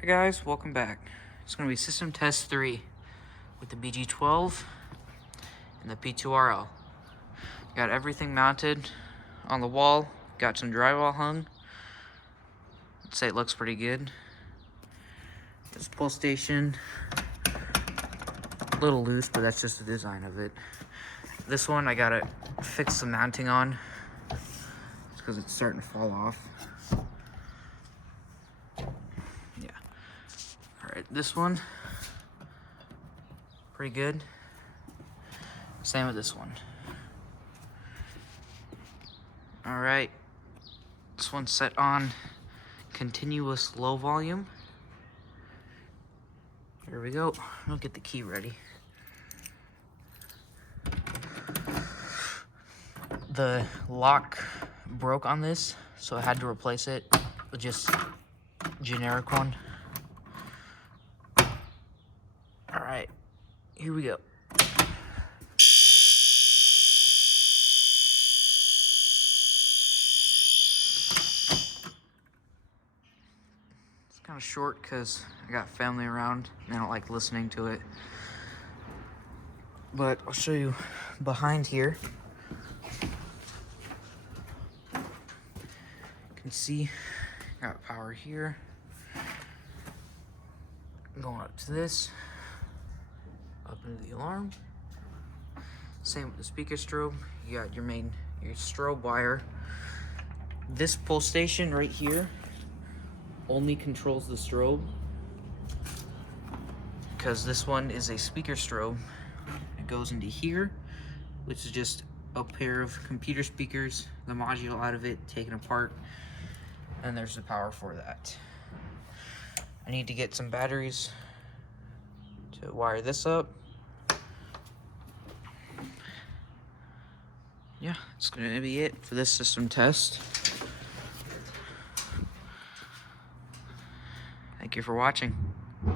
Hi guys, welcome back. It's going to be system test 3 with the BG12 and the P2RL. Got everything mounted on the wall, got some drywall hung. I'd say it looks pretty good. This pull station, a little loose, but that's just the design of it. This one I gotta fix the mounting on because it's starting to fall off. Yeah. Alright, this one, pretty good. Same with this one. Alright, this one's set on continuous low volume. Here we go. I'll get the key ready. The lock broke on this, so I had to replace it with just generic one. Alright, here we go. It's kind of short because I got family around and I don't like listening to it. But I'll show you behind here. You can see got power here. Going up to this, up into the alarm. Same with the speaker strobe. You got your strobe wire. This pull station right here only controls the strobe because this one is a speaker strobe. It goes into here, which is just a pair of computer speakers, the module out of it taken apart, and there's the power for that. I need to get some batteries to wire this up. Yeah, that's gonna be it for this system test. Thank you for watching.